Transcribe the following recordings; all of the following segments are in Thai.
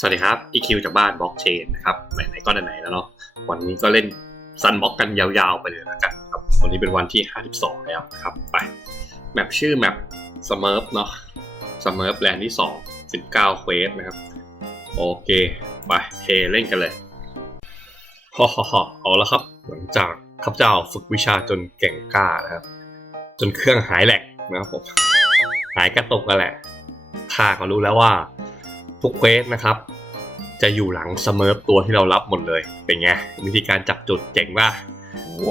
สวัสดีครับ EQ จากบ้านบล็อกเชนนะครับไหนๆก็ไหนๆแล้วเนาะวันนี้ก็เล่นซันบล็อกกันยาวๆไปเลยแล้วกันครับวันนี้เป็นวันที่ 52 แล้วครับไปแมปชื่อแมปสมิร์ฟเนาะสมิร์ฟแลนด์ที่ 2 19เควสนะครับ โอเคไปเพลเล่นกันเลยฮ่าฮ่าฮ่าเอาละครับ หลังจากข้าพเจ้าฝึกวิชาจนเก่งกล้านะครับ จนเครื่องหายแหลกนะครับผมหายกระตุกกันแหละข้าก็รู้แล้วว่า ทุกเควสนะครับ จะอยู่หลังสเมิร์ฟตัวที่เรารับหมดเลย เป็นไง วิธีการจับจุดเจ๋งป่ะ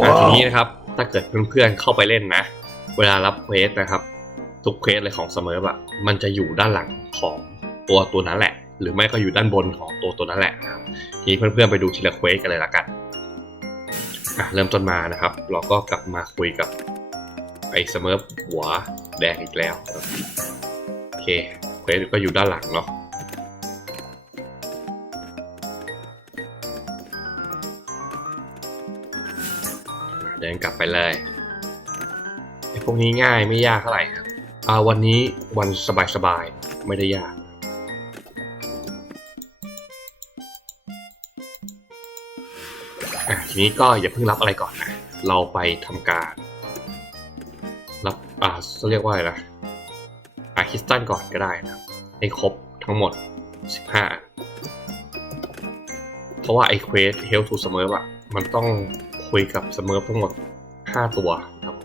อะทีนี้นะครับ ถ้าเกิดเพื่อนๆเข้าไปเล่นนะ เวลารับเควสนะครับ ทุกเควสเลยของสเมิร์ฟอะ มันจะอยู่ด้านหลังของตัวตัวนั้นแหละ หรือไม่ก็อยู่ด้านบนของตัวตัวนั้นแหละนะครับ ทีนี้เพื่อนๆไปดูทีละเควสกันเลยละกันอะเริ่มต้นมานะครับ เราก็กลับมาคุยกับไอ้สเมิร์ฟหัวแดงอีกแล้วครับโอเคเควสก็อยู่ด้านหลังเนาะ เดินกลับไปเลยไอ้พวกนี้ง่ายไม่ยากเท่าไหร่ครับอ่าวันนี้วันสบายๆ ไม่ได้ยาก อะทีนี้ก็อย่าเพิ่งรับอะไรก่อนนะ เราไปทำการ รับอ่าเรียกว่าอะไรนะอาคิสตันก่อนก็ได้นะให้ครบทั้งหมด 15 เพราะว่าไอ้เควส Help to Smurf อะมันต้อง คุยกับเสมอทั้งหมด 5 ตัวครับ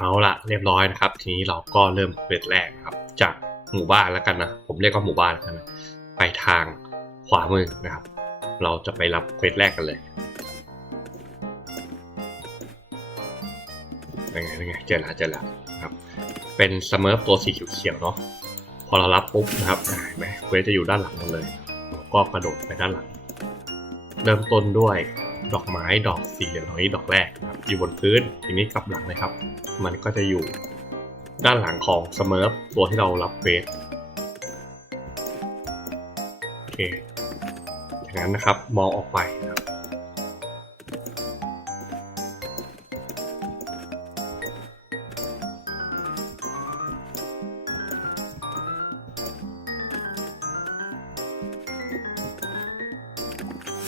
เอาละเรียบร้อยนะครับ ทีนี้เราก็เริ่มเควสแรกครับ จากหมู่บ้านแล้วกันนะ ผมเรียกว่าหมู่บ้านแล้วกันนะไปทางขวามือนะครับ เราจะไปรับเควสแรกกันเลยยังไงยังไงเจอล้วเจอล้วครับ เป็นสเมิร์ฟตัวสีเขียวๆเนาะพอเรารับปุ๊บนะครับอ่าเห็นไหมเควสจะอยู่ด้านหลังหมดเลยเราก็กระโดดไปด้านหลัง เริ่มต้นด้วย ดอกไม้ดอกสีเหลืองตรงนี้ดอกแรกนะครับอยู่บนพื้นทีนี้กลับหลังเลยครับ มันก็จะอยู่ด้านหลังของสเมิร์ฟตัวที่เรารับเวสโอเคจากนั้นนะครับมองออกไปครับ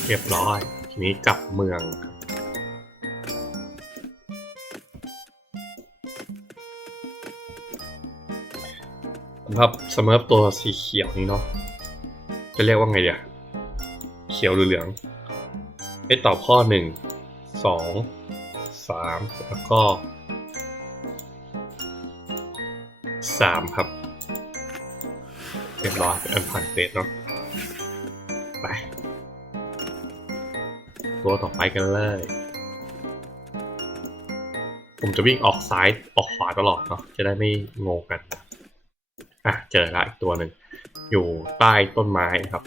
เรียบร้อย ทีนี้กลับเมืองสำหรับสเมิร์ฟตัวสีเขียวนี้เนาะจะเรียกว่าไงเดียเขียวหรือเหลืองให้ตอบข้อหนึ่งสองสามแล้วก็สามครับเรียบร้อยเป็นอันผ่านเฟสเนาะ ตัวต่อไปกันเลย ผมจะวิ่งออกซ้ายออกขวาตลอดเนาะจะได้ไม่งงกันอะเจอละอีกตัวหนึ่งอยู่ใต้ต้นไม้ครับ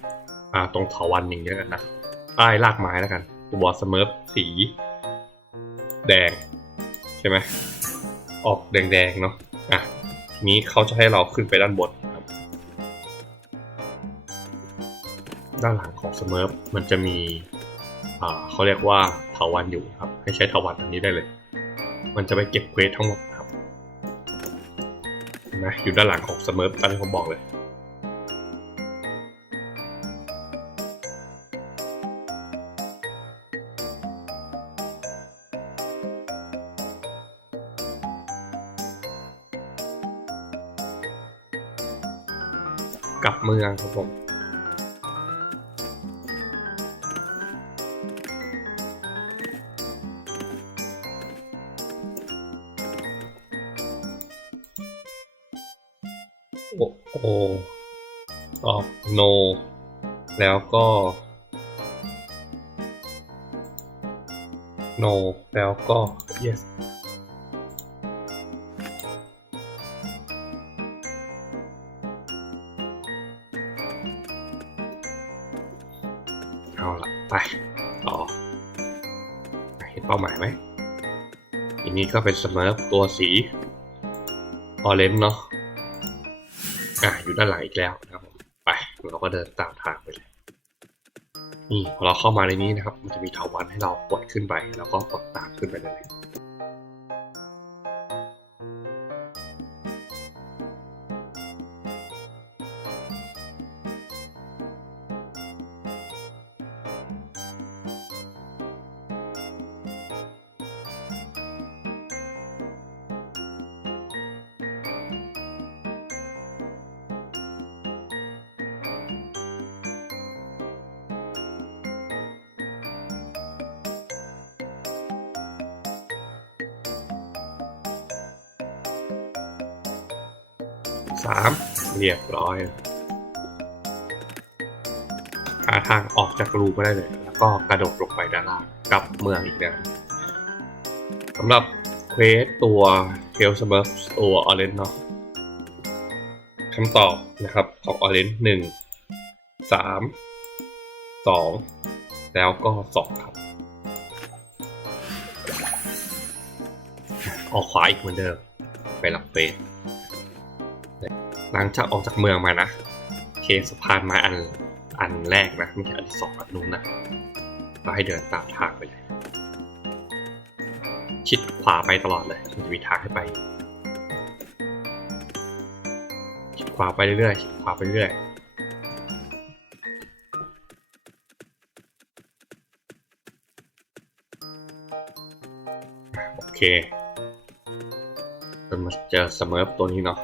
อ่า ตรงเถาวันอย่งเงี้ยกันนะใต้รากไม้แล้วกัน ตัวสมิร์ฟสี แดง ใช่ไหมออกแดงๆเนาะอะทีนี้เขาจะให้เราขึ้นไปด้านบนครับ ด้านหลังของสมิร์ฟมันจะมี เขาเรียกว่าเถาวันอยู่ครับ ให้ใช้เถาวันอันนี้ได้เลย มันจะไปเก็บเควสทั้งหมดครับนไหมอยู่ด้านหลังของสเมิร์ฟตามที่ผมบอกเลยกลับเมืองครับผม โอโอออก no แล้วก็ no แล้วก็ yes เอาละไปต่อเห็นเป้าหมายไหมอันนี้ก็เป็นสเมิร์ฟตัวสีออเรนจ์เนาะ อะอยู่ด้านหลังอีกแล้วนะครับผมไปเราก็เดินตามทางไปเลยนี่พอเราเข้ามาในนี้นะครับ มันจะมีเถาวันให้เรากดขึ้นไป แล้วก็กดตามขึ้นไปเลย สามเรียบร้อยหาทางออกจากรูก็ได้เลย แล้วก็กระโดดลงไปด้านล่างกลับเมืองอีกแล้วสำหรับเควสตัวเ e ลสเบิร์ตัวออเรนเนาะคำตอบนะครับของออเรนหนึ่งสามสองแล้วก็สองครับ ออกขวาอีกเหมือนเดิม ไปหลักเฟส หลังจากออกจากเมืองมานะเคสะพานไม้อันอันแรกนะไม่ใช่อันที่สองอันนู้นนะก็ให้เดินตามทางไปเลย ชิดขวาไปตลอดเลยมันจะมีทางให้ไป ชิดขวาไปเรื่อยๆชิดขวาไปเรื่อยโอเคจนมาเจอสเมิร์ฟตัวนี้เนาะ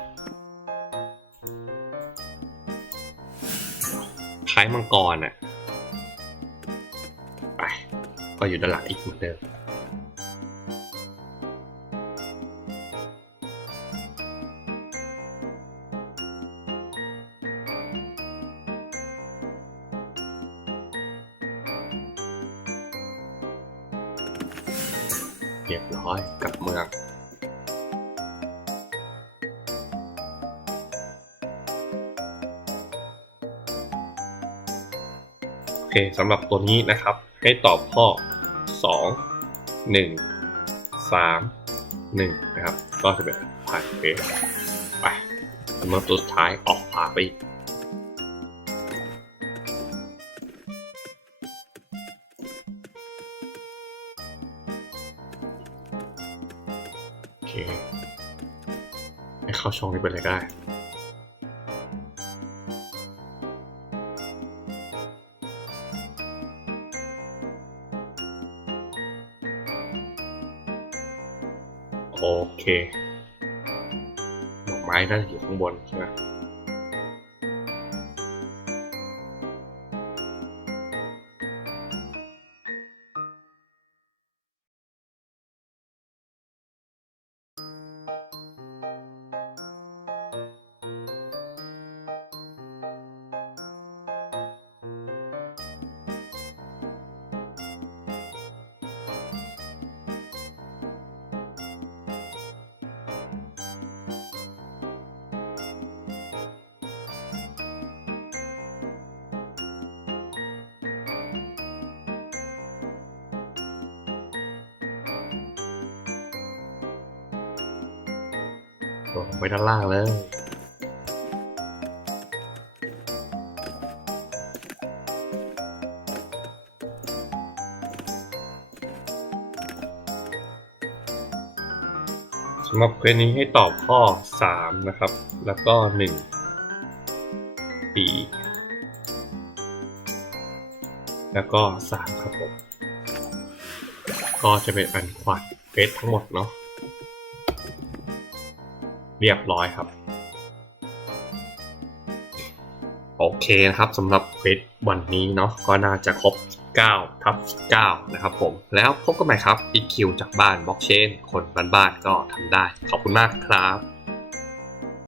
ล้ายมังกรอะไปก็อยู่ด้านหลังอีกเหมือนเดิมเรียบร้อยกลับเมือง เคสำหรับตัวนี้นะครับ ให้ตอบข้อ 2 1 3 1 นะครับ ก็จะเป็นผ่านเฟสไปสำหรับตัวสุดท้ายออกขวาไปอีกโอเคให้เข้าช่องนี้ไปเลยก็ได้ โอเคดอกไม้น่าจะอยู่ข้างบนใช่ไหม ลงไปด้านล่างเลยสำหรับเควสนี้ให้ตอบข้อ 3 นะครับ แล้วก็ 1 4 แล้วก็ 3 ครับผม ก็จะเป็นอันควัดเฟสทั้งหมดเนาะ เรียบร้อยครับ โอเคนะครับสำหรับเควสวันนี้เนาะก็น่าจะครบ 9 ทับ 9 นะครับผม แล้วพบกันใหม่ครับ EQ จากบ้านบล็อกเชนคนบ้านๆก็ทำได้ ขอบคุณมากครับ